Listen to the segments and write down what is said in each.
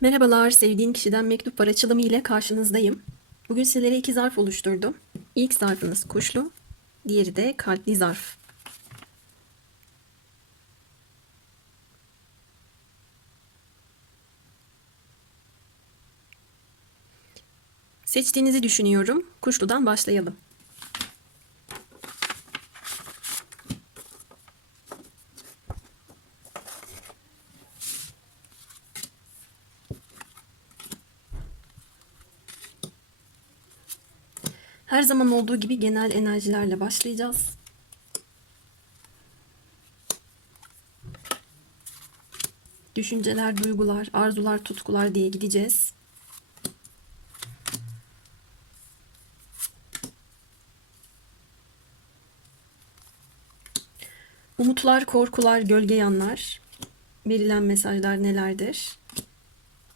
Merhabalar, sevdiğin kişiden mektup var açılımı ile karşınızdayım. Bugün sizlere iki zarf oluşturdum. İlk zarfınız kuşlu, diğeri de kalpli zarf. Seçtiğinizi düşünüyorum. Kuşludan başlayalım. Her zaman olduğu gibi genel enerjilerle başlayacağız. Düşünceler, duygular, arzular, tutkular diye gideceğiz. Umutlar, korkular, gölge yanlar. Verilen mesajlar nelerdir?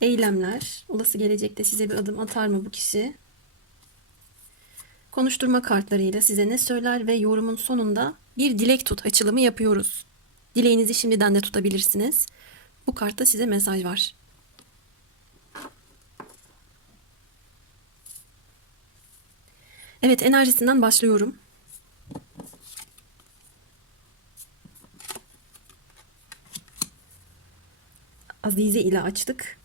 Eylemler. Olası gelecekte size bir adım atar mı bu kişi? Konuşturma kartlarıyla size ne söyler ve yorumun sonunda bir dilek tut açılımı yapıyoruz. Dileğinizi şimdiden de tutabilirsiniz. Bu kartta size mesaj var. Evet, enerjisinden başlıyorum. Azize ile açtık.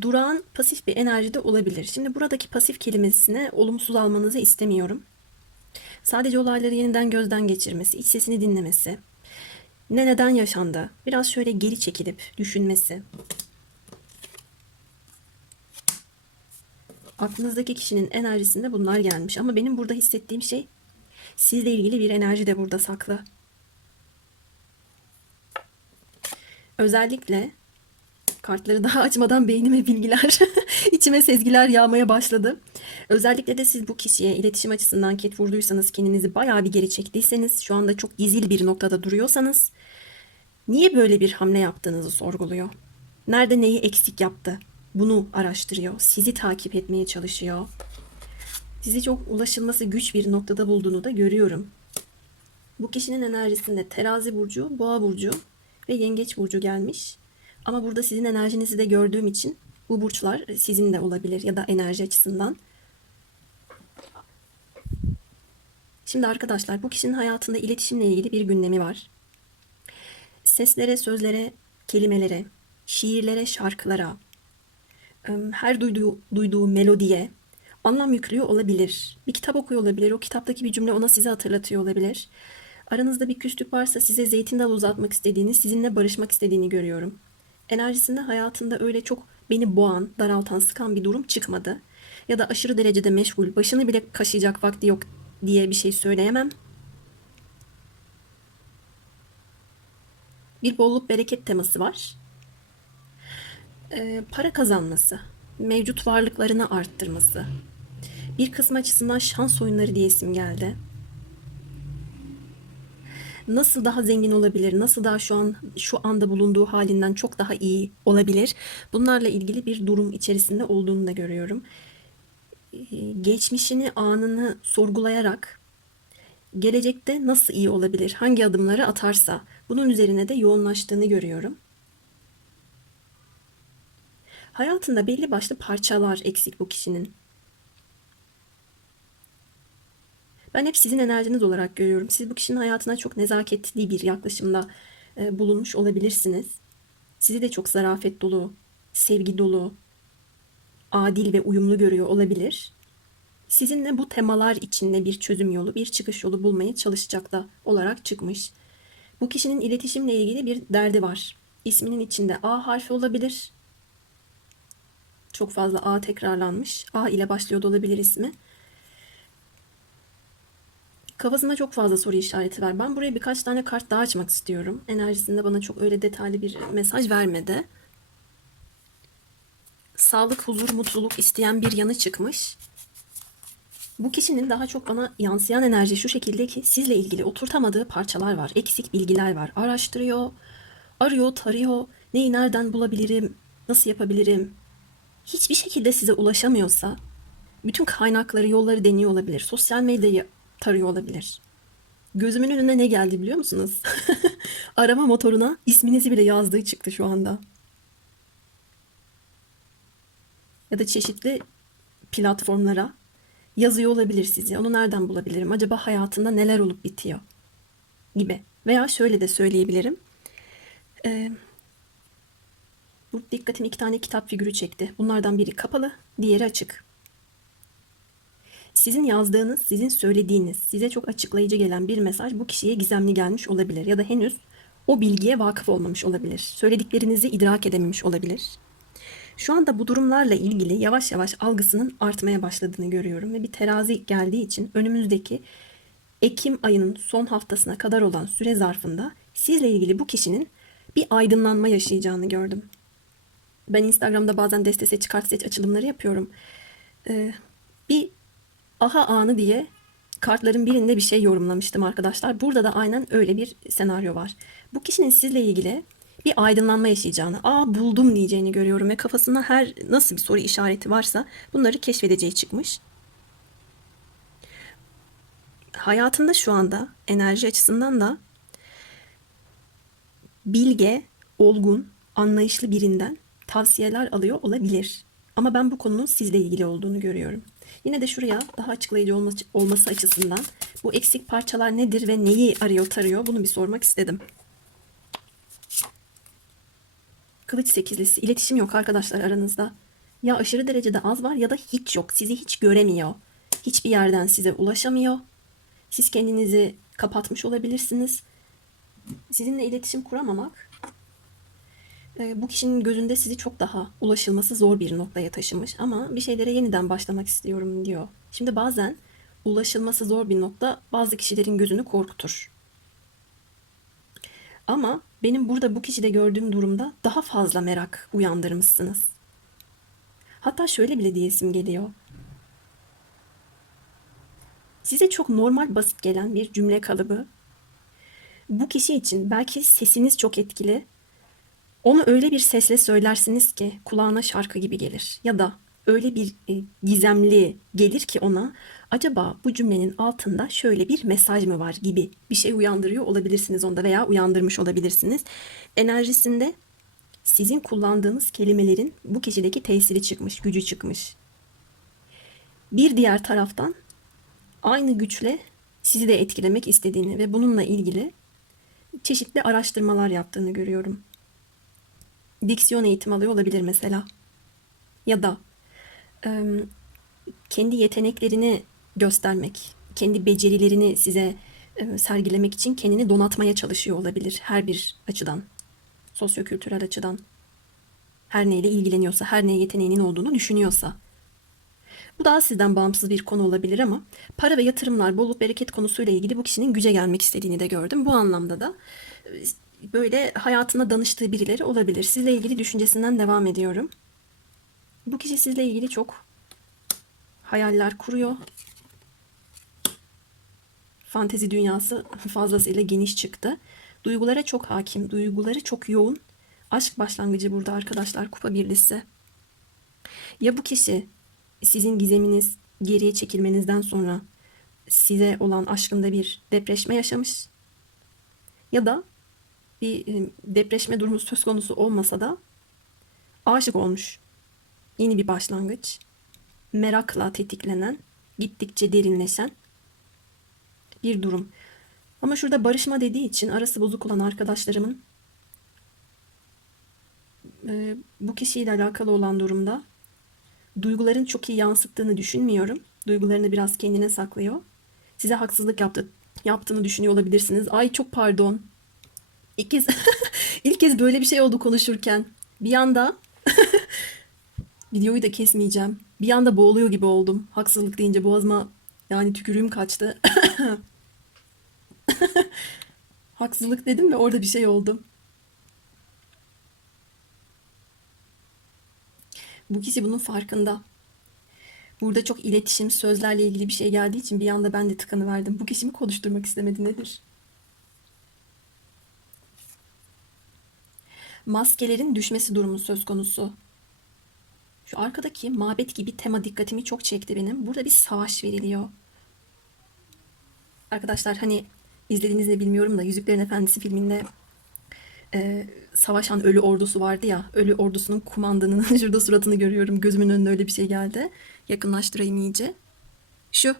Durağan pasif bir enerjide olabilir. Şimdi buradaki pasif kelimesini olumsuz almanızı istemiyorum. Sadece olayları yeniden gözden geçirmesi, iç sesini dinlemesi, ne neden yaşandı, biraz şöyle geri çekilip düşünmesi, aklınızdaki kişinin enerjisinde bunlar gelmiş. Ama benim burada hissettiğim şey sizle ilgili bir enerji de burada saklı. Özellikle kartları daha açmadan beynime bilgiler, içime sezgiler yağmaya başladı. Özellikle de siz bu kişiye iletişim açısından ket vurduysanız, kendinizi bayağı bir geri çektiyseniz, şu anda çok gizli bir noktada duruyorsanız, niye böyle bir hamle yaptığınızı sorguluyor. Nerede neyi eksik yaptı? Bunu araştırıyor. Sizi takip etmeye çalışıyor. Sizi çok ulaşılması güç bir noktada bulduğunu da görüyorum. Bu kişinin enerjisinde Terazi burcu, Boğa burcu ve Yengeç burcu gelmiş. Ama burada sizin enerjinizi de gördüğüm için bu burçlar sizin de olabilir ya da enerji açısından. Şimdi arkadaşlar, bu kişinin hayatında iletişimle ilgili bir gündemi var. Seslere, sözlere, kelimelere, şiirlere, şarkılara, her duyduğu melodiye anlam yüklüyor olabilir. Bir kitap okuyor olabilir. O kitaptaki bir cümle ona sizi hatırlatıyor olabilir. Aranızda bir küslük varsa size zeytin dalı uzatmak istediğini, sizinle barışmak istediğini görüyorum. Enerjisinde hayatında öyle çok beni boğan, daraltan, sıkan bir durum çıkmadı. Ya da aşırı derecede meşgul, başını bile kaşıyacak vakti yok diye bir şey söyleyemem. Bir bolluk bereket teması var. Para kazanması, mevcut varlıklarını arttırması. Bir kısım açısından şans oyunları diye isim geldi. Nasıl daha zengin olabilir? Nasıl daha şu anda bulunduğu halinden çok daha iyi olabilir? Bunlarla ilgili bir durum içerisinde olduğunu da görüyorum. Geçmişini, anını sorgulayarak gelecekte nasıl iyi olabilir? Hangi adımları atarsa bunun üzerine de yoğunlaştığını görüyorum. Hayatında belli başlı parçalar eksik bu kişinin. Ben hep sizin enerjiniz olarak görüyorum. Siz bu kişinin hayatına çok nezaketli bir yaklaşımda bulunmuş olabilirsiniz. Sizi de çok zarafet dolu, sevgi dolu, adil ve uyumlu görüyor olabilir. Sizinle bu temalar içinde bir çözüm yolu, bir çıkış yolu bulmaya çalışacak da olarak çıkmış. Bu kişinin iletişimle ilgili bir derdi var. İsminin içinde A harfi olabilir. Çok fazla A tekrarlanmış. A ile başlıyor da olabilir ismi. Kafasında çok fazla soru işareti var. Ben buraya birkaç tane kart daha açmak istiyorum. Enerjisinde bana çok öyle detaylı bir mesaj vermedi. Sağlık, huzur, mutluluk isteyen bir yanı çıkmış. Bu kişinin daha çok bana yansıyan enerji şu şekilde ki sizle ilgili oturtamadığı parçalar var. Eksik bilgiler var. Araştırıyor, arıyor, tarıyor. Neyi nereden bulabilirim, nasıl yapabilirim? Hiçbir şekilde size ulaşamıyorsa bütün kaynakları, yolları deniyor olabilir. Sosyal medyayı tarıyor olabilir. Gözümün önüne ne geldi biliyor musunuz? Arama motoruna isminizi bile yazdığı çıktı şu anda. ya da çeşitli platformlara yazıyor olabilir sizi. Onu nereden bulabilirim? Acaba hayatında neler olup bitiyor gibi. Veya şöyle de söyleyebilirim. Ee, Bu dikkatimi 2 tane kitap figürü çekti. Bunlardan biri kapalı, diğeri açık. Sizin yazdığınız, sizin söylediğiniz, size çok açıklayıcı gelen bir mesaj bu kişiye gizemli gelmiş olabilir. Ya da henüz o bilgiye vakıf olmamış olabilir. Söylediklerinizi idrak edememiş olabilir. Şu anda bu durumlarla ilgili yavaş yavaş algısının artmaya başladığını görüyorum. Ve bir terazi geldiği için önümüzdeki Ekim ayının son haftasına kadar olan süre zarfında sizle ilgili bu kişinin bir aydınlanma yaşayacağını gördüm. Ben Instagram'da bazen deste seç, kart seç açılımları yapıyorum. Bir aha anı diye kartların birinde bir şey yorumlamıştım arkadaşlar. Burada da aynen öyle bir senaryo var. Bu kişinin sizle ilgili bir aydınlanma yaşayacağını, buldum diyeceğini görüyorum ve kafasında her nasıl bir soru işareti varsa bunları keşfedeceği çıkmış. Hayatında şu anda enerji açısından da bilge, olgun, anlayışlı birinden tavsiyeler alıyor olabilir. Ama ben bu konunun sizle ilgili olduğunu görüyorum. Yine de şuraya daha açıklayıcı olması açısından bu eksik parçalar nedir ve neyi arıyor tarıyor bunu bir sormak istedim. Kılıç sekizlisi. İletişim yok arkadaşlar aranızda. Ya aşırı derecede az var ya da hiç yok. Sizi hiç göremiyor. Hiçbir yerden size ulaşamıyor. Siz kendinizi kapatmış olabilirsiniz. Sizinle iletişim kuramamak bu kişinin gözünde sizi çok daha ulaşılması zor bir noktaya taşımış ama bir şeylere yeniden başlamak istiyorum diyor. Şimdi bazen ulaşılması zor bir nokta bazı kişilerin gözünü korkutur. Ama benim burada bu kişide gördüğüm durumda daha fazla merak uyandırmışsınız. Hatta şöyle bile diyesim geliyor. Size çok normal basit gelen bir cümle kalıbı bu kişi için belki sesiniz çok etkili. Onu öyle bir sesle söylersiniz ki kulağına şarkı gibi gelir. Ya da öyle bir gizemli gelir ki ona acaba bu cümlenin altında şöyle bir mesaj mı var gibi bir şey uyandırıyor olabilirsiniz onda veya uyandırmış olabilirsiniz. Enerjisinde sizin kullandığınız kelimelerin bu kişideki tesiri çıkmış, gücü çıkmış. Bir diğer taraftan aynı güçle sizi de etkilemek istediğini ve bununla ilgili çeşitli araştırmalar yaptığını görüyorum. Diksiyon eğitimi alıyor olabilir mesela. Ya da kendi yeteneklerini göstermek, kendi becerilerini size sergilemek için kendini donatmaya çalışıyor olabilir her bir açıdan. Sosyokültürel açıdan. Her neyle ilgileniyorsa, her neye yeteneğinin olduğunu düşünüyorsa. Bu daha sizden bağımsız bir konu olabilir ama para ve yatırımlar, bolluk bereket konusuyla ilgili bu kişinin güce gelmek istediğini de gördüm. Bu anlamda da böyle hayatına danıştığı birileri olabilir. Sizle ilgili düşüncesinden devam ediyorum. Bu kişi sizle ilgili çok hayaller kuruyor. Fantezi dünyası fazlasıyla geniş çıktı. Duygulara çok hakim, duyguları çok yoğun. Aşk başlangıcı burada arkadaşlar, kupa birlisi. Ya bu kişi sizin gizeminiz geriye çekilmenizden sonra size olan aşkında bir depreşme yaşamış ya da bir depreşme durumu söz konusu olmasa da aşık olmuş. Yeni bir başlangıç. Merakla tetiklenen, gittikçe derinleşen bir durum. Ama şurada barışma dediği için arası bozuk olan arkadaşlarımın bu kişiyle alakalı olan durumda duyguların çok iyi yansıttığını düşünmüyorum. Duygularını biraz kendine saklıyor. Size haksızlık yaptığını düşünüyor olabilirsiniz. Ay çok pardon. İlk kez, ilk kez böyle bir şey oldu konuşurken. Bir anda videoyu da kesmeyeceğim. Bir anda boğuluyor gibi oldum. Haksızlık deyince boğazıma yani tükürüğüm kaçtı. Haksızlık dedim ve orada bir şey oldu. Bu kişi bunun farkında. Burada çok iletişim, sözlerle ilgili bir şey geldiği için bir anda ben de tıkanıverdim. Bu kişi mi konuşturmak istemedi nedir? Maskelerin düşmesi durumu söz konusu. Şu arkadaki mabet gibi tema dikkatimi çok çekti benim. Burada bir savaş veriliyor. Arkadaşlar hani izlediğinizde bilmiyorum da Yüzüklerin Efendisi filminde Savaşan ölü ordusu vardı ya. Ölü ordusunun kumandanının şurada suratını görüyorum. Gözümün önüne öyle bir şey geldi. Yakınlaştırayım iyice. Şu.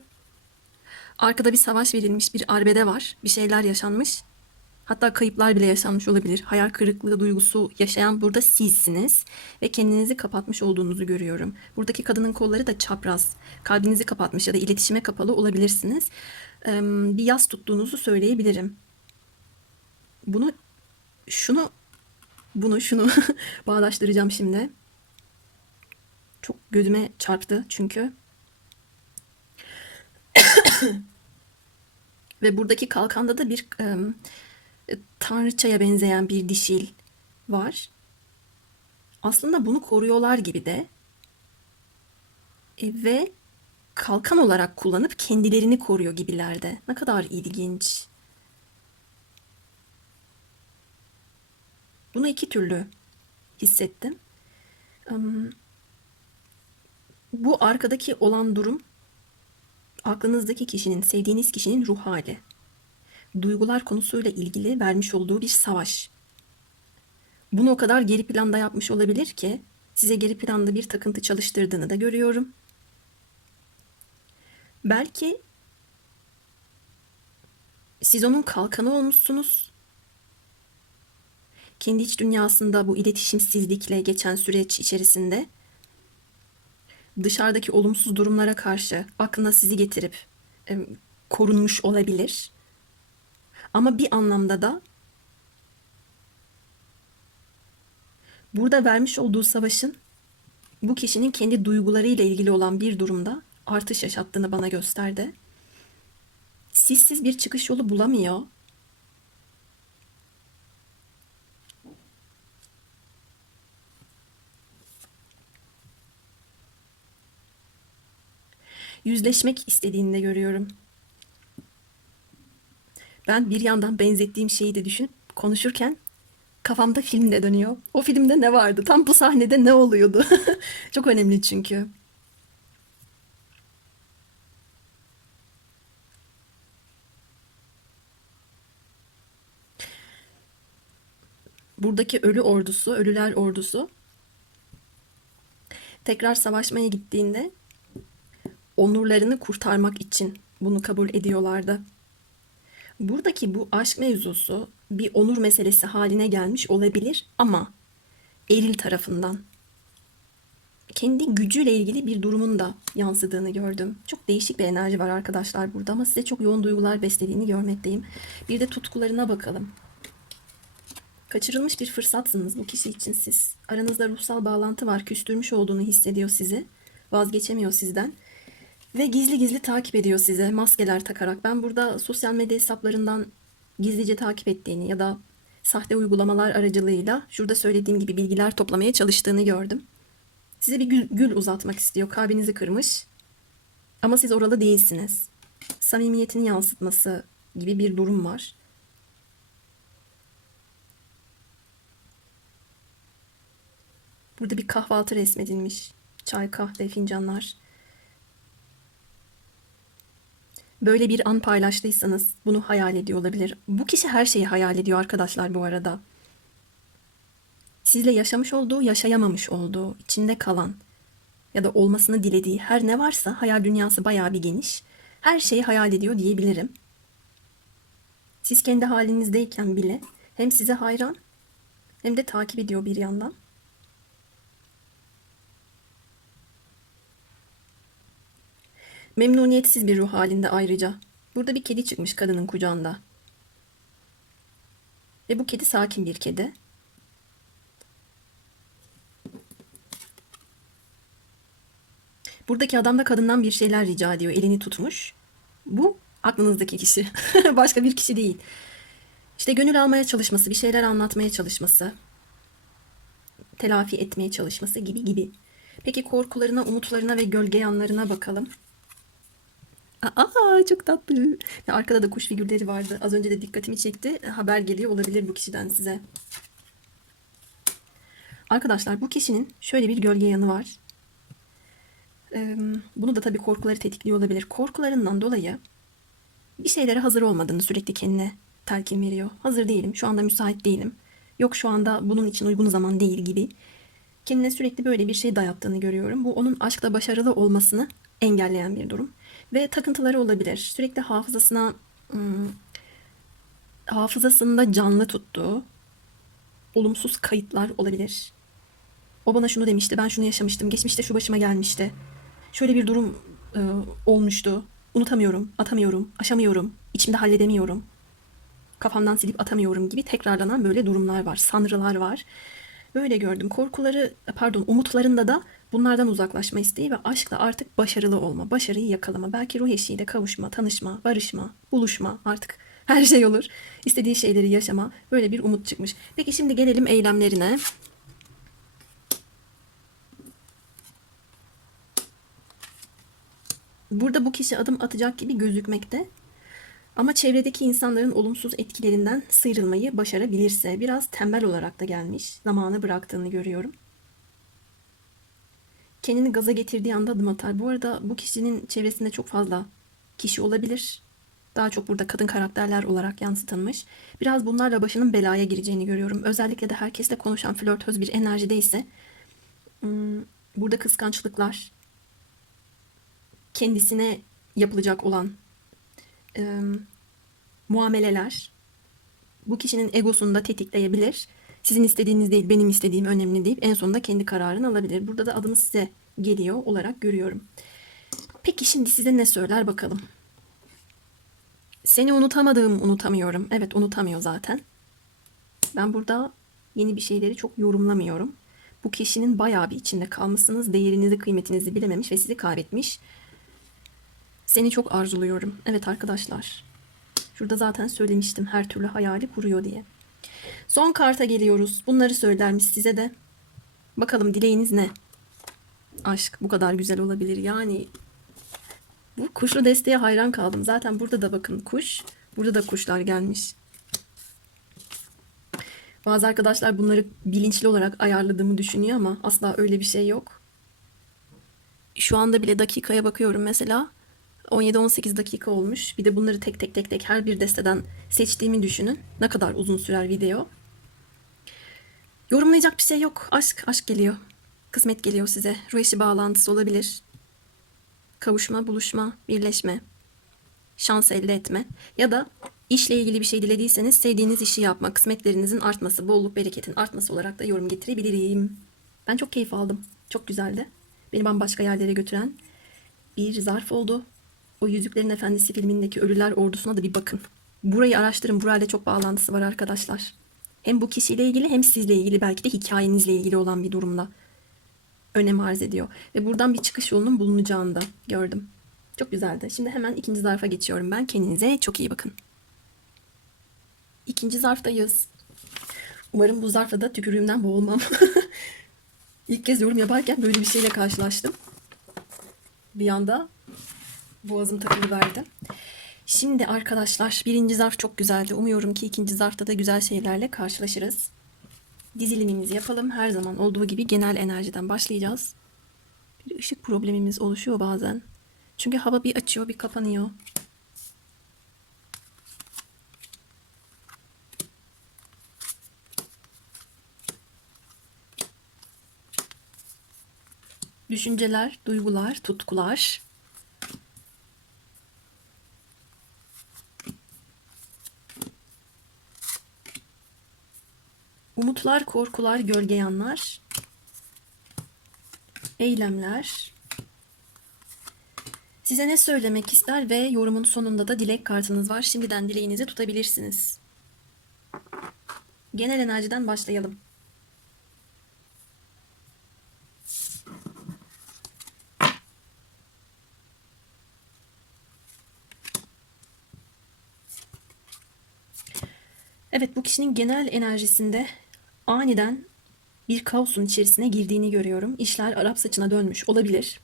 Arkada bir savaş verilmiş, bir arbede var. Bir şeyler yaşanmış. Hatta kayıplar bile yaşanmış olabilir. Hayal kırıklığı duygusu yaşayan burada sizsiniz. Ve kendinizi kapatmış olduğunuzu görüyorum. Buradaki kadının kolları da çapraz. Kalbinizi kapatmış ya da iletişime kapalı olabilirsiniz. Bir yas tuttuğunuzu söyleyebilirim. Bunu, şunu, şunu bağdaştıracağım şimdi. Çok gözüme çarptı çünkü. Ve buradaki kalkanda da bir tanrıçaya benzeyen bir dişil var. Aslında bunu koruyorlar gibi de. Ve kalkan olarak kullanıp kendilerini koruyor gibilerde. Ne kadar ilginç. Bunu iki türlü hissettim. Bu arkadaki olan durum aklınızdaki kişinin, sevdiğiniz kişinin ruh hali. Duygular konusuyla ilgili vermiş olduğu bir savaş. Bunu o kadar geri planda yapmış olabilir ki size geri planda bir takıntı çalıştırdığını da görüyorum. Belki siz onun kalkanı olmuşsunuz. Kendi iç dünyasında bu iletişimsizlikle geçen süreç içerisinde dışarıdaki olumsuz durumlara karşı aklına sizi getirip korunmuş olabilir. Ama bir anlamda da burada vermiş olduğu savaşın bu kişinin kendi duygularıyla ilgili olan bir durumda artış yaşattığını bana gösterdi. Sizsiz bir çıkış yolu bulamıyor. Yüzleşmek istediğini de görüyorum. Ben bir yandan benzettiğim şeyi de düşünüp konuşurken kafamda film de dönüyor. O filmde ne vardı? Tam bu sahnede ne oluyordu? Çok önemli çünkü. Buradaki ölü ordusu, ölüler ordusu tekrar savaşmaya gittiğinde onurlarını kurtarmak için bunu kabul ediyorlardı. Buradaki bu aşk mevzusu bir onur meselesi haline gelmiş olabilir ama eril tarafından kendi gücüyle ilgili bir durumun da yansıdığını gördüm. Çok değişik bir enerji var arkadaşlar burada ama size çok yoğun duygular beslediğini görmekteyim. Bir de tutkularına bakalım. Kaçırılmış bir fırsatsınız bu kişi için siz. Aranızda ruhsal bağlantı var. Küstürmüş olduğunu hissediyor sizi. Vazgeçemiyor sizden. Ve gizli gizli takip ediyor size maskeler takarak. Ben burada sosyal medya hesaplarından gizlice takip ettiğini ya da sahte uygulamalar aracılığıyla şurada söylediğim gibi bilgiler toplamaya çalıştığını gördüm. Size bir gül uzatmak istiyor. Kalbinizi kırmış. Ama siz oralı değilsiniz. Samimiyetini yansıtması gibi bir durum var. Burada bir kahvaltı resmedilmiş. Çay, kahve, fincanlar. Böyle bir an paylaştıysanız bunu hayal ediyor olabilir. Bu kişi her şeyi hayal ediyor arkadaşlar bu arada. Sizle yaşamış olduğu, yaşayamamış olduğu, içinde kalan ya da olmasını dilediği her ne varsa hayal dünyası bayağı bir geniş. Her şeyi hayal ediyor diyebilirim. Siz kendi halinizdeyken bile hem size hayran hem de takip ediyor bir yandan. Memnuniyetsiz bir ruh halinde ayrıca. Burada bir kedi çıkmış kadının kucağında. Ve bu kedi sakin bir kedi. Buradaki adam da kadından bir şeyler rica ediyor. Elini tutmuş. Bu aklınızdaki kişi. Başka bir kişi değil. İşte gönül almaya çalışması, bir şeyler anlatmaya çalışması, telafi etmeye çalışması gibi gibi. Peki korkularına, umutlarına ve gölge yanlarına bakalım. Aa, çok tatlı. Ve arkada da kuş figürleri vardı. Az önce de dikkatimi çekti. Haber geliyor olabilir bu kişiden size. Arkadaşlar bu kişinin şöyle bir gölge yanı var. Bunu da tabii korkuları tetikliyor olabilir. Korkularından dolayı bir şeylere hazır olmadığını sürekli kendine telkin veriyor. Hazır değilim, şu anda müsait değilim. Yok şu anda bunun için uygun zaman değil gibi. Kendine sürekli böyle bir şey dayattığını görüyorum. Bu onun aşkta başarılı olmasını engelleyen bir durum. Ve takıntıları olabilir. Sürekli hafızasında canlı tuttuğu olumsuz kayıtlar olabilir. O bana şunu demişti, ben şunu yaşamıştım, geçmişte şu başıma gelmişti. Şöyle bir durum olmuştu. Unutamıyorum, atamıyorum, aşamıyorum, içimde halledemiyorum, kafamdan silip atamıyorum gibi tekrarlanan böyle durumlar var, sanrılar var. Böyle gördüm. Umutlarında da bunlardan uzaklaşma isteği ve aşkla artık başarılı olma, başarıyı yakalama, belki ruh eşiğiyle kavuşma, tanışma, barışma, buluşma, artık her şey olur. İstediği şeyleri yaşama, böyle bir umut çıkmış. Peki şimdi gelelim eylemlerine. Burada bu kişi adım atacak gibi gözükmekte. Ama çevredeki insanların olumsuz etkilerinden sıyrılmayı başarabilirse, biraz tembel olarak da gelmiş, zamanı bıraktığını görüyorum. Kendini gaza getirdiği anda adım atar. Bu arada bu kişinin çevresinde çok fazla kişi olabilir. Daha çok burada kadın karakterler olarak yansıtılmış. Biraz bunlarla başının belaya gireceğini görüyorum. Özellikle de herkesle konuşan flörtöz bir enerjideyse burada kıskançlıklar, kendisine yapılacak olan e, muameleler bu kişinin egosunu da tetikleyebilir. Sizin istediğiniz değil, benim istediğim önemli deyip en sonunda kendi kararını alabilir. Burada da adımız size geliyor olarak görüyorum. Peki şimdi size ne söyler bakalım. Seni unutamıyorum. Evet, unutamıyor zaten. Ben burada yeni bir şeyleri çok yorumlamıyorum. Bu kişinin bayağı bir içinde kalmışsınız. Değerinizi, kıymetinizi bilememiş ve sizi kaybetmiş. Seni çok arzuluyorum. Evet arkadaşlar. Şurada zaten söylemiştim her türlü hayali kuruyor diye. Son karta geliyoruz. Bunları söylermiş size de. Bakalım dileğiniz ne? Aşk bu kadar güzel olabilir. Yani bu kuşlu desteğe hayran kaldım. Zaten burada da bakın kuş. Burada da kuşlar gelmiş. Bazı arkadaşlar bunları bilinçli olarak ayarladığımı düşünüyor ama asla öyle bir şey yok. Şu anda bile dakikaya bakıyorum mesela. 17-18 dakika olmuş. Bir de bunları tek tek her bir desteden seçtiğimi düşünün. Ne kadar uzun sürer video. Yorumlayacak bir şey yok. Aşk geliyor. Kısmet geliyor size. Ruh eşi bağlantısı olabilir. Kavuşma, buluşma, birleşme, şans elde etme ya da işle ilgili bir şey dilediyseniz sevdiğiniz işi yapma, kısmetlerinizin artması, bolluk bereketin artması olarak da yorum getirebilirim. Ben çok keyif aldım. Çok güzeldi. Beni bambaşka yerlere götüren bir zarf oldu. O Yüzüklerin Efendisi filmindeki Ölüler Ordusu'na da bir bakın. Burayı araştırın. Burayla çok bağlantısı var arkadaşlar. Hem bu kişiyle ilgili hem sizle ilgili belki de hikayenizle ilgili olan bir durumda önem arz ediyor. Ve buradan bir çıkış yolunun bulunacağını da gördüm. Çok güzeldi. Şimdi hemen ikinci zarfa geçiyorum ben. Kendinize çok iyi bakın. İkinci zarftayız. Umarım bu zarfla da tükürüğümden boğulmam. İlk kez yorum yaparken böyle bir şeyle karşılaştım. Bir anda boğazım takılıverdi. Şimdi arkadaşlar birinci zarf çok güzeldi. Umuyorum ki ikinci zarfta da güzel şeylerle karşılaşırız. Dizilimimizi yapalım. Her zaman olduğu gibi genel enerjiden başlayacağız. Bir ışık problemimiz oluşuyor bazen. Çünkü hava bir açıyor bir kapanıyor. Düşünceler, duygular, tutkular. Umutlar, korkular, gölge yanlar. Eylemler. Size ne söylemek ister ve yorumun sonunda da dilek kartınız var. Şimdiden dileğinizi tutabilirsiniz. Genel enerjiden başlayalım. Evet, bu kişinin genel enerjisinde aniden bir kaosun içerisine girdiğini görüyorum. İşler Arap saçına dönmüş olabilir.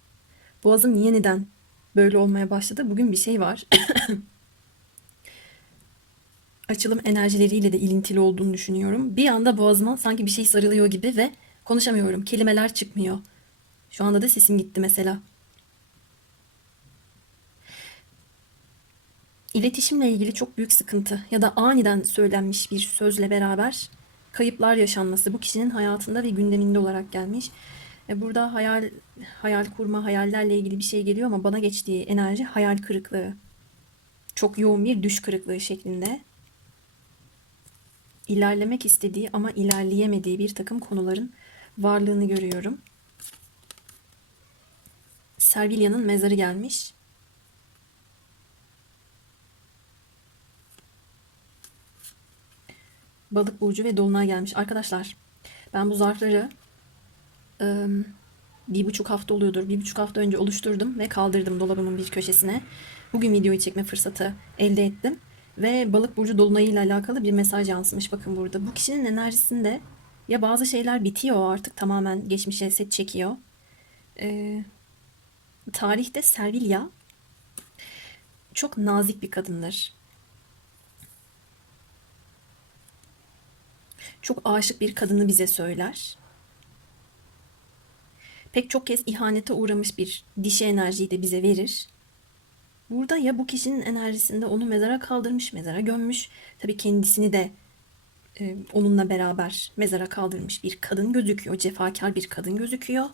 Boğazım niye neden böyle olmaya başladı? Bugün bir şey var. Açılım enerjileriyle de ilintili olduğunu düşünüyorum. Bir anda boğazıma sanki bir şey sarılıyor gibi ve konuşamıyorum. Kelimeler çıkmıyor. Şu anda da sesim gitti mesela. İletişimle ilgili çok büyük sıkıntı ya da aniden söylenmiş bir sözle beraber kayıplar yaşanması bu kişinin hayatında ve gündeminde olarak gelmiş. Burada hayal kurma, hayallerle ilgili bir şey geliyor ama bana geçtiği enerji hayal kırıklığı. Çok yoğun bir düş kırıklığı şeklinde. İlerlemek istediği ama ilerleyemediği bir takım konuların varlığını görüyorum. Servilia'nın mezarı gelmiş. Balık burcu ve dolunay gelmiş. Arkadaşlar ben bu zarfları 1,5 hafta oluyordur. 1,5 hafta önce oluşturdum ve kaldırdım dolabımın bir köşesine. Bugün videoyu çekme fırsatı elde ettim. Ve balık burcu dolunayı ile alakalı bir mesaj yansımış bakın burada. Bu kişinin enerjisinde ya bazı şeyler bitiyor artık tamamen geçmişe set çekiyor. Tarihte Servilia çok nazik bir kadındır. Çok aşık bir kadını bize söyler. Pek çok kez ihanete uğramış bir dişi enerjiyi de bize verir. Burada ya bu kişinin enerjisinde onu mezara kaldırmış, mezara gömmüş. Tabii kendisini de onunla beraber mezara kaldırmış bir kadın gözüküyor. Cefakar bir kadın gözüküyor.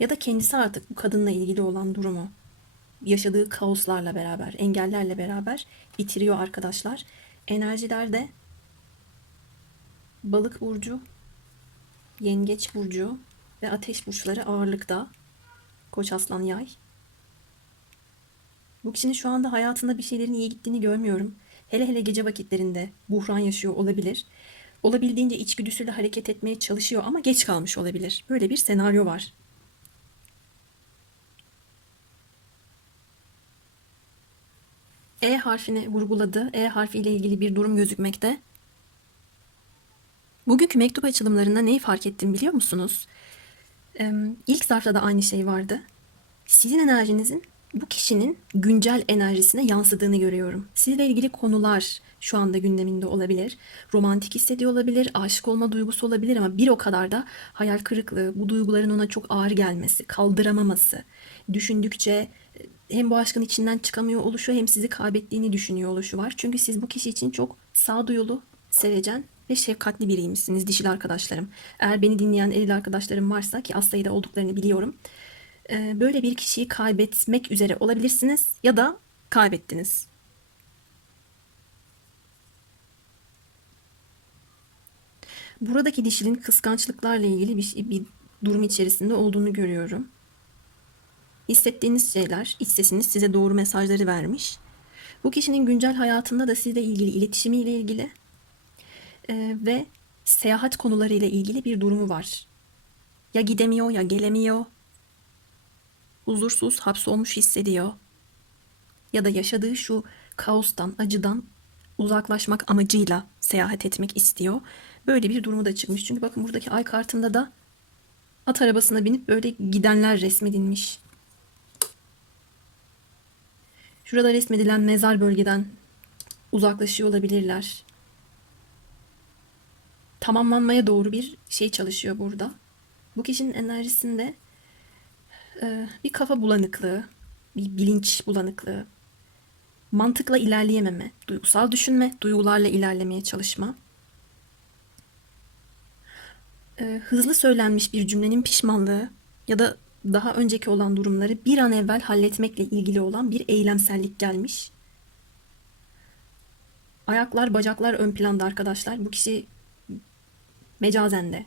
Ya da kendisi artık bu kadınla ilgili olan durumu yaşadığı kaoslarla beraber, engellerle beraber bitiriyor arkadaşlar. Enerjilerde balık burcu, yengeç burcu ve ateş burçları ağırlıkta. Koç, aslan, yay. Bu kişinin şu anda hayatında bir şeylerin iyi gittiğini görmüyorum. Hele hele gece vakitlerinde buhran yaşıyor olabilir. Olabildiğince içgüdüsüyle hareket etmeye çalışıyor ama geç kalmış olabilir. Böyle bir senaryo var. E harfini vurguladı. E harfi ile ilgili bir durum gözükmekte. Bugünkü mektup açılımlarında neyi fark ettim biliyor musunuz? İlk zarfta da aynı şey vardı. Sizin enerjinizin bu kişinin güncel enerjisine yansıdığını görüyorum. Sizle ilgili konular şu anda gündeminde olabilir. Romantik hissediyor olabilir, aşık olma duygusu olabilir ama bir o kadar da hayal kırıklığı, bu duyguların ona çok ağır gelmesi, kaldıramaması, düşündükçe hem bu aşkın içinden çıkamıyor oluşu hem sizi kaybettiğini düşünüyor oluşu var. Çünkü siz bu kişi için çok sağduyulu, sevecen ve şefkatli biriymişsiniz dişil arkadaşlarım. Eğer beni dinleyen eril arkadaşlarım varsa ki az sayıda olduklarını biliyorum. Böyle bir kişiyi kaybetmek üzere olabilirsiniz ya da kaybettiniz. Buradaki dişinin kıskançlıklarla ilgili bir durum içerisinde olduğunu görüyorum. Hissettiğiniz şeyler, iç sesiniz size doğru mesajları vermiş. Bu kişinin güncel hayatında da sizle ilgili, iletişimiyle ilgili ve seyahat konularıyla ilgili bir durumu var. Ya gidemiyor ya gelemiyor. Huzursuz, hapsolmuş hissediyor. Ya da yaşadığı şu kaostan, acıdan uzaklaşmak amacıyla seyahat etmek istiyor. Böyle bir durumu da çıkmış. Çünkü bakın buradaki ay kartında da at arabasına binip böyle gidenler resmedilmiş. Şurada resmedilen mezar bölgeden uzaklaşıyor olabilirler. Tamamlanmaya doğru bir şey çalışıyor burada. Bu kişinin enerjisinde bir kafa bulanıklığı, bir bilinç bulanıklığı, mantıkla ilerleyememe, duygusal düşünme, duygularla ilerlemeye çalışma. Hızlı söylenmiş bir cümlenin pişmanlığı ya da daha önceki olan durumları bir an evvel halletmekle ilgili olan bir eylemsellik gelmiş. Ayaklar, bacaklar ön planda arkadaşlar. Bu kişi mecazen de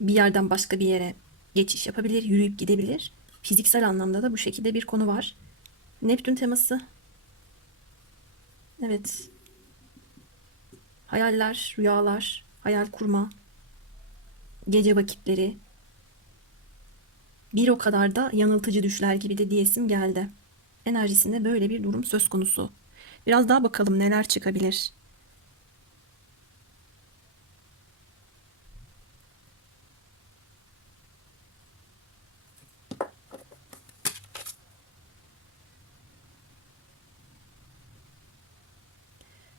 bir yerden başka bir yere geçiş yapabilir, yürüyüp gidebilir. Fiziksel anlamda da bu şekilde bir konu var. Neptün teması. Evet. Hayaller, rüyalar, hayal kurma, gece vakitleri, bir o kadar da yanıltıcı düşler gibi de diyesim geldi. Enerjisinde böyle bir durum söz konusu. Biraz daha bakalım neler çıkabilir.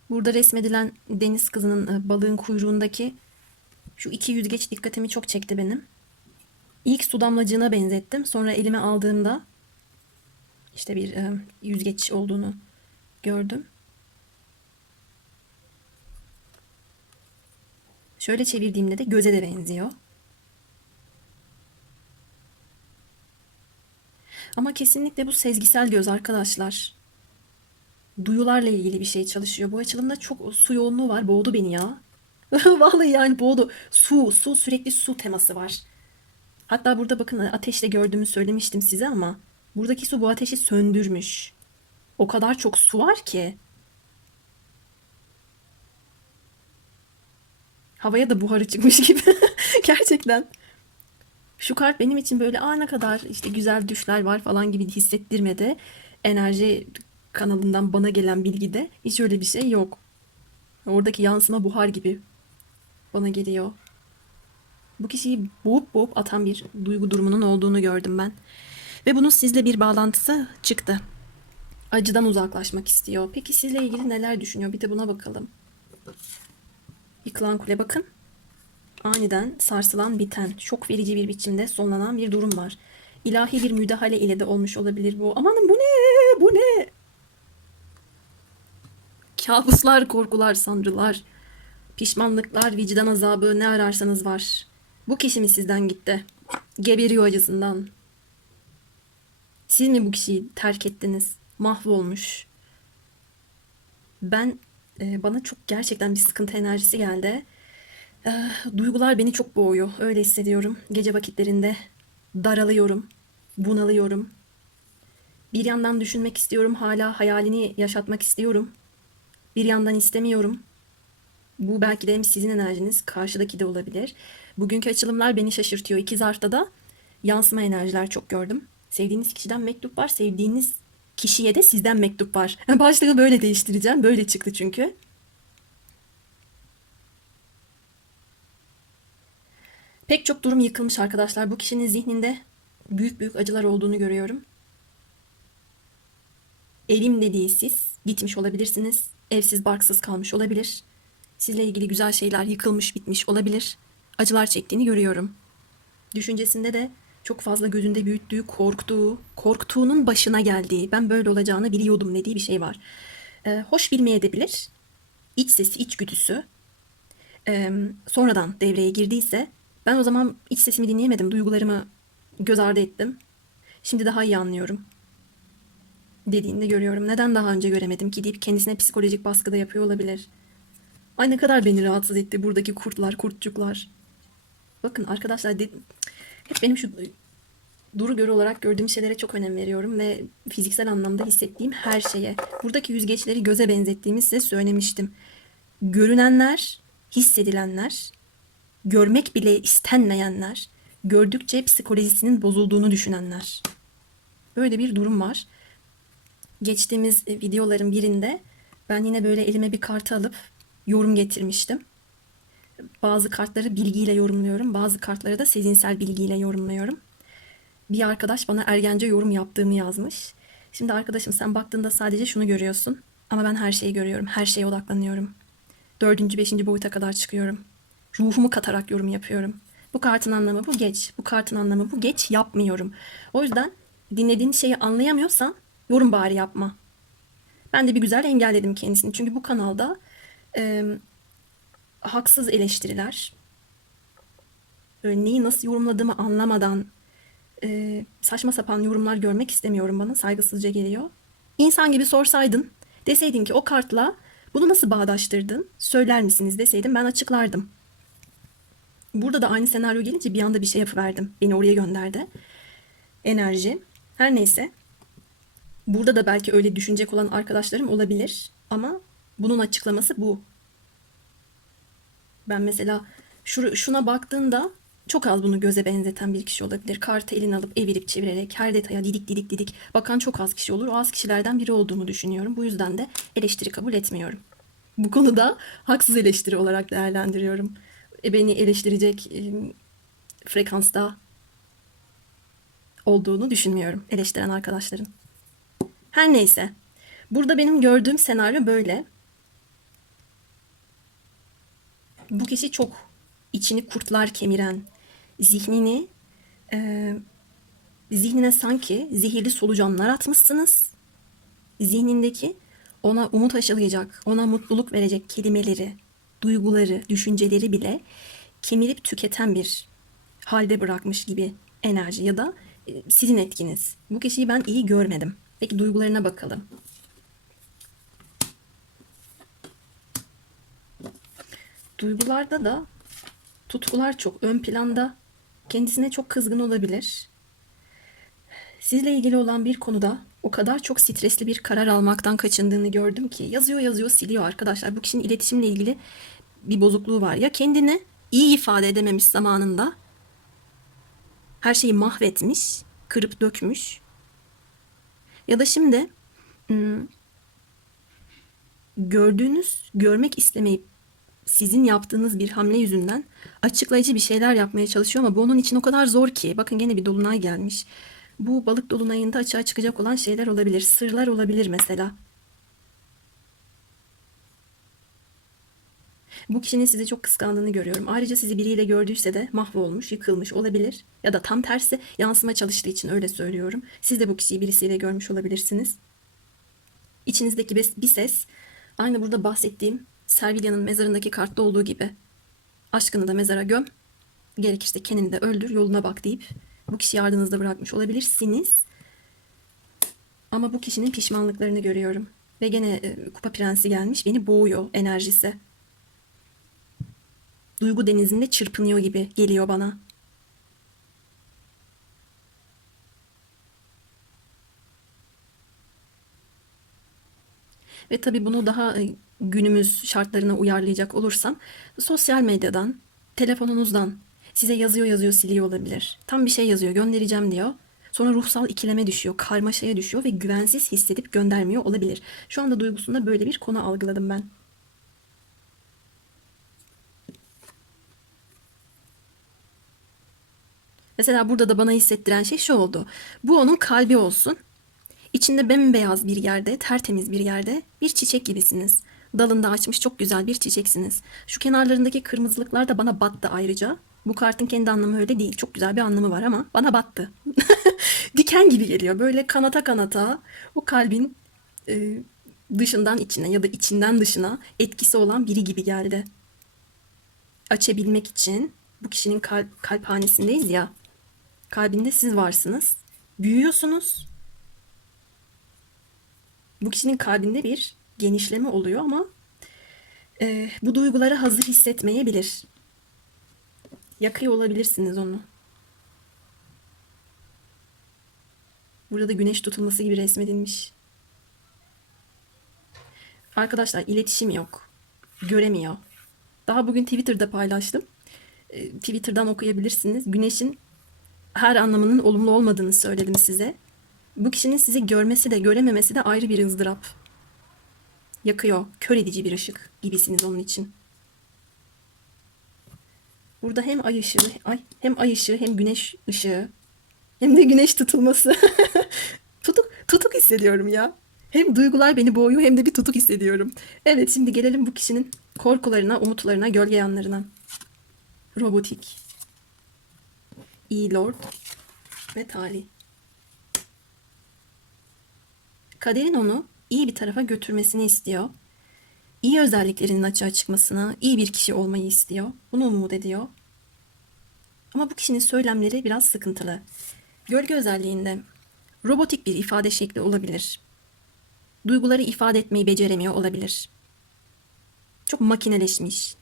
Burada resmedilen deniz kızının balığın kuyruğundaki şu iki yüzgeç dikkatimi çok çekti benim. İlk su damlacığına benzettim. Sonra elime aldığımda işte bir yüzgeç olduğunu gördüm. Şöyle çevirdiğimde de göze de benziyor. Ama kesinlikle bu sezgisel göz arkadaşlar. Duyularla ilgili bir şey çalışıyor. Bu açılımda çok su yoğunluğu var. Boğdu beni ya. Vallahi yani boğdu. Su, sürekli su teması var. Hatta burada bakın ateşle gördüğümü söylemiştim size ama buradaki su bu ateşi söndürmüş. O kadar çok su var ki. Havaya da buharı çıkmış gibi. Gerçekten. Şu kart benim için böyle ne kadar işte güzel düşler var falan gibi hissettirmedi. Enerji kanalından bana gelen bilgide hiç öyle bir şey yok. Oradaki yansıma buhar gibi bana geliyor. Bu kişiyi boğup boğup atan bir duygu durumunun olduğunu gördüm ben. Ve bunun sizle bir bağlantısı çıktı. Acıdan uzaklaşmak istiyor. Peki sizle ilgili neler düşünüyor? Bir de buna bakalım. Yıkılan kule bakın. Aniden sarsılan biten, şok verici bir biçimde sonlanan bir durum var. İlahi bir müdahale ile de olmuş olabilir bu. Amanın bu ne? Bu ne? Kabuslar, korkular, sancılar, pişmanlıklar, vicdan azabı ne ararsanız var. Bu kişi mi sizden gitti? Geberiyor acısından. Siz mi bu kişiyi terk ettiniz? Mahvolmuş. Ben bana çok gerçekten bir sıkıntı enerjisi geldi. Duygular beni çok boğuyor. Öyle hissediyorum. Gece vakitlerinde daralıyorum, bunalıyorum. Bir yandan düşünmek istiyorum, hala hayalini yaşatmak istiyorum. Bir yandan istemiyorum. Bu belki de hem sizin enerjiniz, karşıdaki de olabilir. Bugünkü açılımlar beni şaşırtıyor. İki zarfta da yansıma enerjiler çok gördüm. Sevdiğiniz kişiden mektup var, sevdiğiniz kişiye de sizden mektup var. Başlığı böyle değiştireceğim. Böyle çıktı çünkü. Pek çok durum yıkılmış arkadaşlar. Bu kişinin zihninde büyük büyük acılar olduğunu görüyorum. Evim dediği siz gitmiş olabilirsiniz. Evsiz barksız kalmış olabilir. Sizle ilgili güzel şeyler yıkılmış bitmiş olabilir. Acılar çektiğini görüyorum. Düşüncesinde de çok fazla gözünde büyüttüğü, korktuğunun başına geldiği, ben böyle olacağını biliyordum dediği bir şey var. Hoş bilmeyebilir. İç sesi, içgüdüsü sonradan devreye girdiyse ben o zaman iç sesimi dinleyemedim, duygularımı göz ardı ettim. Şimdi daha iyi anlıyorum dediğini de görüyorum. Neden daha önce göremedim ki deyip kendisine psikolojik baskı da yapıyor olabilir. Ay ne kadar beni rahatsız etti buradaki kurtlar, kurtçuklar. Bakın arkadaşlar hep benim şu duru görü olarak gördüğüm şeylere çok önem veriyorum ve fiziksel anlamda hissettiğim her şeye. Buradaki yüzgeçleri göze benzettiğimi size söylemiştim. Görünenler, hissedilenler, görmek bile istenmeyenler, gördükçe psikolojisinin bozulduğunu düşünenler. Böyle bir durum var. Geçtiğimiz videoların birinde ben yine böyle elime bir kartı alıp yorum getirmiştim. Bazı kartları bilgiyle yorumluyorum, bazı kartları da sezinsel bilgiyle yorumluyorum. Bir arkadaş bana ergence yorum yaptığımı yazmış. Şimdi arkadaşım sen baktığında sadece şunu görüyorsun. Ama ben her şeyi görüyorum, her şeye odaklanıyorum. Dördüncü, beşinci boyuta kadar çıkıyorum. Ruhumu katarak yorum yapıyorum. Bu kartın anlamı bu geç, bu kartın anlamı bu geç yapmıyorum. O yüzden dinlediğin şeyi anlayamıyorsan yorum bari yapma. Ben de bir güzel engelledim kendisini. Çünkü bu kanalda e, haksız eleştiriler, böyle neyi nasıl yorumladığımı anlamadan saçma sapan yorumlar görmek istemiyorum, bana saygısızca geliyor. İnsan gibi sorsaydın, deseydin ki o kartla bunu nasıl bağdaştırdın, söyler misiniz deseydim ben açıklardım. Burada da aynı senaryo gelince bir anda bir şey yapıverdim. Beni oraya gönderdi. Enerji. Her neyse. Burada da belki öyle düşünecek olan arkadaşlarım olabilir. Ama bunun açıklaması bu. Ben mesela şuna baktığında çok az bunu göze benzeten bir kişi olabilir. Kartı eline alıp evirip çevirerek her detaya didik didik didik bakan çok az kişi olur. O az kişilerden biri olduğumu düşünüyorum. Bu yüzden de eleştiri kabul etmiyorum. Bu konuda haksız eleştiri olarak değerlendiriyorum. Beni eleştirecek frekansta olduğunu düşünmüyorum eleştiren arkadaşların. Her neyse. Burada benim gördüğüm senaryo böyle. Bu kişi çok içini kurtlar kemiren, zihnini zihnine sanki zehirli solucanlar atmışsınız. Zihnindeki ona umut aşılayacak, ona mutluluk verecek kelimeleri duyguları, düşünceleri bile kemirip tüketen bir halde bırakmış gibi enerji ya da sizin etkiniz. Bu kişiyi ben iyi görmedim. Peki duygularına bakalım. Duygularda da tutkular çok ön planda. Kendisine çok kızgın olabilir. Sizle ilgili olan bir konuda o kadar çok stresli bir karar almaktan kaçındığını gördüm ki yazıyor yazıyor siliyor arkadaşlar. Bu kişinin iletişimle ilgili bir bozukluğu var. Ya kendini iyi ifade edememiş zamanında, her şeyi mahvetmiş, kırıp dökmüş. Ya da şimdi görmek istemeyip sizin yaptığınız bir hamle yüzünden açıklayıcı bir şeyler yapmaya çalışıyor ama bu onun için o kadar zor ki. Bakın gene bir dolunay gelmiş. Bu balık dolunayında açığa çıkacak olan şeyler olabilir. Sırlar olabilir mesela. Bu kişinin sizi çok kıskandığını görüyorum. Ayrıca sizi biriyle gördüyse de mahvolmuş, yıkılmış olabilir. Ya da tam tersi yansıma çalıştığı için öyle söylüyorum. Siz de bu kişiyi birisiyle görmüş olabilirsiniz. İçinizdeki bir ses aynı burada bahsettiğim Servilia'nın mezarındaki kartta olduğu gibi. Aşkını da mezara göm, gerekirse kendini de öldür, yoluna bak deyip bu kişiyi ardınızda bırakmış olabilirsiniz. Ama bu kişinin pişmanlıklarını görüyorum. Ve gene kupa prensi gelmiş, beni boğuyor enerjisi. Duygu denizinde çırpınıyor gibi geliyor bana. Ve tabii bunu daha günümüz şartlarına uyarlayacak olursam sosyal medyadan, telefonunuzdan size yazıyor yazıyor siliyor olabilir. Tam bir şey yazıyor göndereceğim diyor. Sonra ruhsal ikileme düşüyor, karmaşaya düşüyor ve güvensiz hissedip göndermiyor olabilir. Şu anda duygusunda böyle bir konu algıladım ben. Mesela burada da bana hissettiren şey şu oldu. Bu onun kalbi olsun. İçinde bembeyaz bir yerde, tertemiz bir yerde bir çiçek gibisiniz. Dalında açmış çok güzel bir çiçeksiniz. Şu kenarlarındaki kırmızılıklar da bana battı ayrıca. Bu kartın kendi anlamı öyle değil. Çok güzel bir anlamı var ama bana battı. Diken gibi geliyor. Böyle kanata kanata o kalbin e, dışından içine ya da içinden dışına etkisi olan biri gibi geldi. Açabilmek için bu kişinin kalphanesindeyiz ya. Kalbinde siz varsınız. Büyüyorsunuz. Bu kişinin kalbinde bir genişleme oluyor ama bu duyguları hazır hissetmeyebilir. Yakıyor olabilirsiniz onu. Burada da güneş tutulması gibi resmedilmiş. Arkadaşlar iletişim yok. Göremiyor. Daha bugün Twitter'da paylaştım. Twitter'dan okuyabilirsiniz. Güneşin her anlamının olumlu olmadığını söyledim size. Bu kişinin sizi görmesi de görememesi de ayrı bir ızdırap. Yakıyor. Kör edici bir ışık gibisiniz onun için. Burada hem ay ışığı, hem ay ışığı hem güneş ışığı hem de güneş tutulması. Tutuk hissediyorum ya. Hem duygular beni boğuyor hem de bir tutuk hissediyorum. Evet şimdi gelelim bu kişinin korkularına, umutlarına, gölge yanlarına. Robotik, iyi lord ve talih. Kaderin onu iyi bir tarafa götürmesini istiyor. İyi özelliklerinin açığa çıkmasını, iyi bir kişi olmayı istiyor. Bunu umut ediyor. Ama bu kişinin söylemleri biraz sıkıntılı. Gölge özelliğinde robotik bir ifade şekli olabilir. Duyguları ifade etmeyi beceremiyor olabilir. Çok makineleşmiş,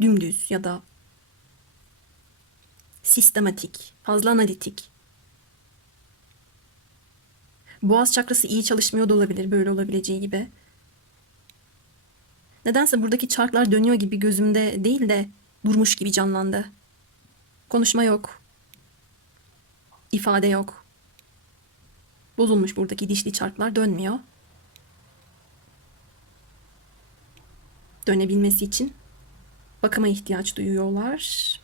dümdüz ya da sistematik, fazla analitik. Boğaz çakrası iyi çalışmıyor da olabilir, böyle olabileceği gibi. Nedense buradaki çarklar dönüyor gibi gözümde değil de durmuş gibi canlandı. Konuşma yok, ifade yok. Bozulmuş buradaki dişli çarklar dönmüyor. Dönebilmesi için bakıma ihtiyaç duyuyorlar.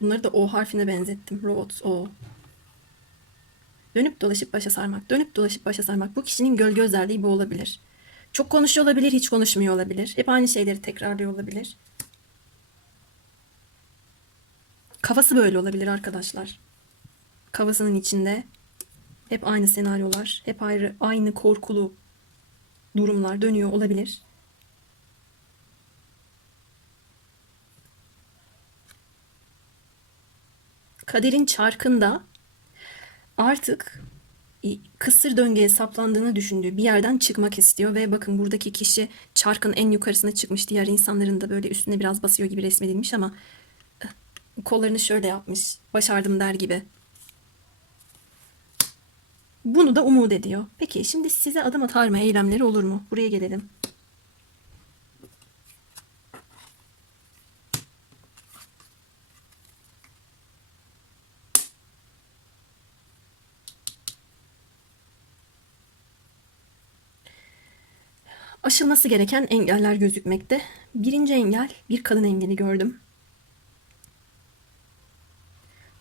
Bunları da O harfine benzettim. Robot O. Dönüp dolaşıp başa sarmak. Dönüp dolaşıp başa sarmak. Bu kişinin gölge özelliği bu olabilir. Çok konuşuyor olabilir, hiç konuşmuyor olabilir. Hep aynı şeyleri tekrarlıyor olabilir. Kafası böyle olabilir arkadaşlar. Kafasının içinde Hep aynı senaryolar, hep aynı korkulu durumlar dönüyor olabilir. Kaderin çarkında artık kısır döngüye saplandığını düşündüğü bir yerden çıkmak istiyor ve bakın buradaki kişi çarkın en yukarısına çıkmış. Diğer insanların da böyle üstüne biraz basıyor gibi resmedilmiş ama kollarını şöyle yapmış. Başardım der gibi. Bunu da umut ediyor. Peki şimdi size adım atar mı? Eylemleri olur mu? Buraya gelelim. Aşılması gereken engeller gözükmekte. Birinci engel, bir kadın engeli gördüm.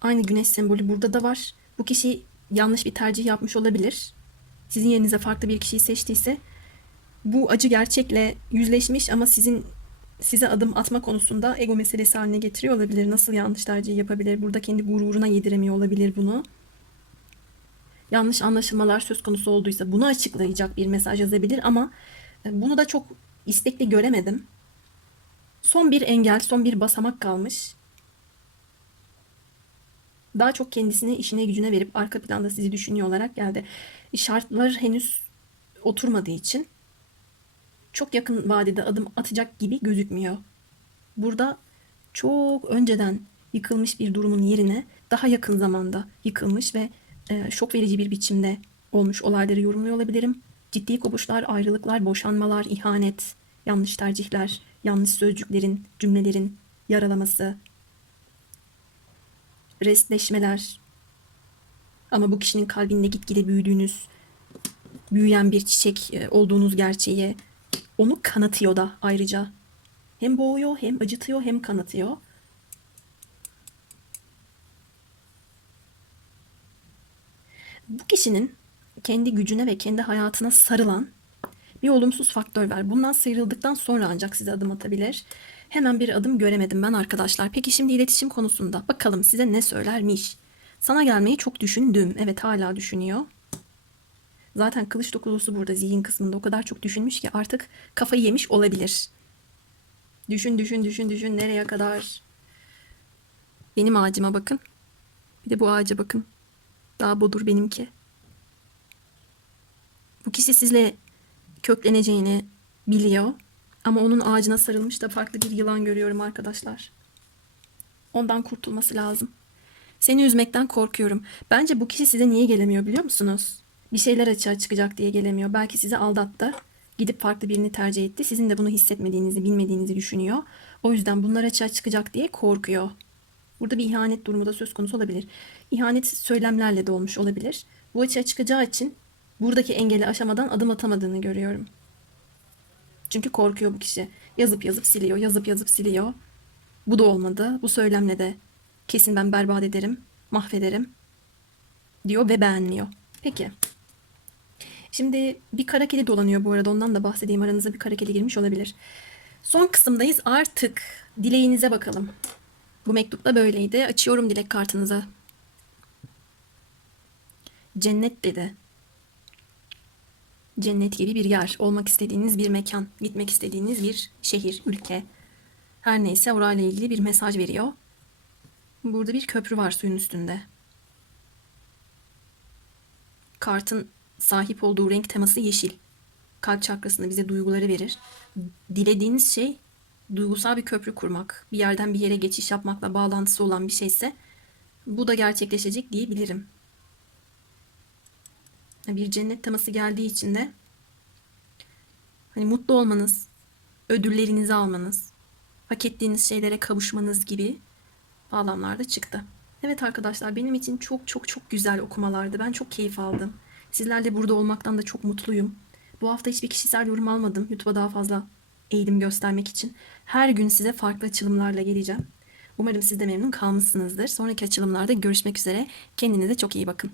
Aynı güneş sembolü burada da var. Bu kişi yanlış bir tercih yapmış olabilir. Sizin yerinize farklı bir kişiyi seçtiyse bu acı gerçekle yüzleşmiş ama size adım atma konusunda ego meselesi haline getiriyor olabilir. Nasıl yanlış tercih yapabilir? Burada kendi gururuna yediremiyor olabilir bunu. Yanlış anlaşılmalar söz konusu olduysa bunu açıklayacak bir mesaj yazabilir ama bunu da çok istekli göremedim. Son bir engel, son bir basamak kalmış. Daha çok kendisini işine gücüne verip arka planda sizi düşünüyor olarak geldi. Şartlar henüz oturmadığı için çok yakın vadede adım atacak gibi gözükmüyor. Burada çok önceden yıkılmış bir durumun yerine daha yakın zamanda yıkılmış ve şok verici bir biçimde olmuş olayları yorumluyor olabilirim. Ciddi kopuşlar, ayrılıklar, boşanmalar, ihanet, yanlış tercihler, yanlış sözcüklerin, cümlelerin yaralaması, restleşmeler. Ama bu kişinin kalbinde gitgide büyüyen bir çiçek olduğunuz gerçeği onu kanatıyor da ayrıca. Hem boğuyor, hem acıtıyor, hem kanatıyor. Bu kişinin kendi gücüne ve kendi hayatına sarılan bir olumsuz faktör var. Bundan sıyrıldıktan sonra ancak size adım atabilir. Hemen bir adım göremedim ben arkadaşlar. Peki şimdi iletişim konusunda bakalım size ne söylermiş. Sana gelmeyi çok düşündüm. Evet, hala düşünüyor. Zaten kılıç dokulusu burada zihin kısmında o kadar çok düşünmüş ki artık kafayı yemiş olabilir. Düşün düşün düşün düşün nereye kadar. Benim ağacıma bakın. Bir de bu ağaca bakın. Daha bodur benimki. Bu kişi sizle kökleneceğini biliyor. Ama onun ağacına sarılmış da farklı bir yılan görüyorum arkadaşlar. Ondan kurtulması lazım. Seni üzmekten korkuyorum. Bence bu kişi size niye gelemiyor biliyor musunuz? Bir şeyler açığa çıkacak diye gelemiyor. Belki sizi aldattı. Gidip farklı birini tercih etti. Sizin de bunu hissetmediğinizi, bilmediğinizi düşünüyor. O yüzden bunlar açığa çıkacak diye korkuyor. Burada bir ihanet durumu da söz konusu olabilir. İhanet söylemlerle de olmuş olabilir. Bu açığa çıkacağı için buradaki engeli aşamadan adım atamadığını görüyorum. Çünkü korkuyor bu kişi. Yazıp yazıp siliyor, yazıp yazıp siliyor. Bu da olmadı. Bu söylemle de kesin ben berbat ederim, mahvederim diyor ve beğenmiyor. Peki. Şimdi bir kara kedi dolanıyor bu arada. Ondan da bahsedeyim. Aranıza bir kara kedi girmiş olabilir. Son kısımdayız. Artık dileğinize bakalım. Bu mektup da böyleydi. Açıyorum dilek kartınızı. Cennet dedi. Cennet gibi bir yer, olmak istediğiniz bir mekan, gitmek istediğiniz bir şehir, ülke. Her neyse orayla ilgili bir mesaj veriyor. Burada bir köprü var suyun üstünde. Kartın sahip olduğu renk teması yeşil. Kalp çakrasında bize duyguları verir. Dilediğiniz şey duygusal bir köprü kurmak, bir yerden bir yere geçiş yapmakla bağlantısı olan bir şeyse bu da gerçekleşecek diyebilirim. Bir cennet teması geldiği için de hani mutlu olmanız, ödüllerinizi almanız, hak ettiğiniz şeylere kavuşmanız gibi bağlamlarda çıktı. Evet arkadaşlar, benim için çok çok çok güzel okumalardı. Ben çok keyif aldım. Sizlerle burada olmaktan da çok mutluyum. Bu hafta hiçbir kişisel yorum almadım. YouTube'a daha fazla eğilim göstermek için. Her gün size farklı açılımlarla geleceğim. Umarım siz de memnun kalmışsınızdır. Sonraki açılımlarda görüşmek üzere. Kendinize çok iyi bakın.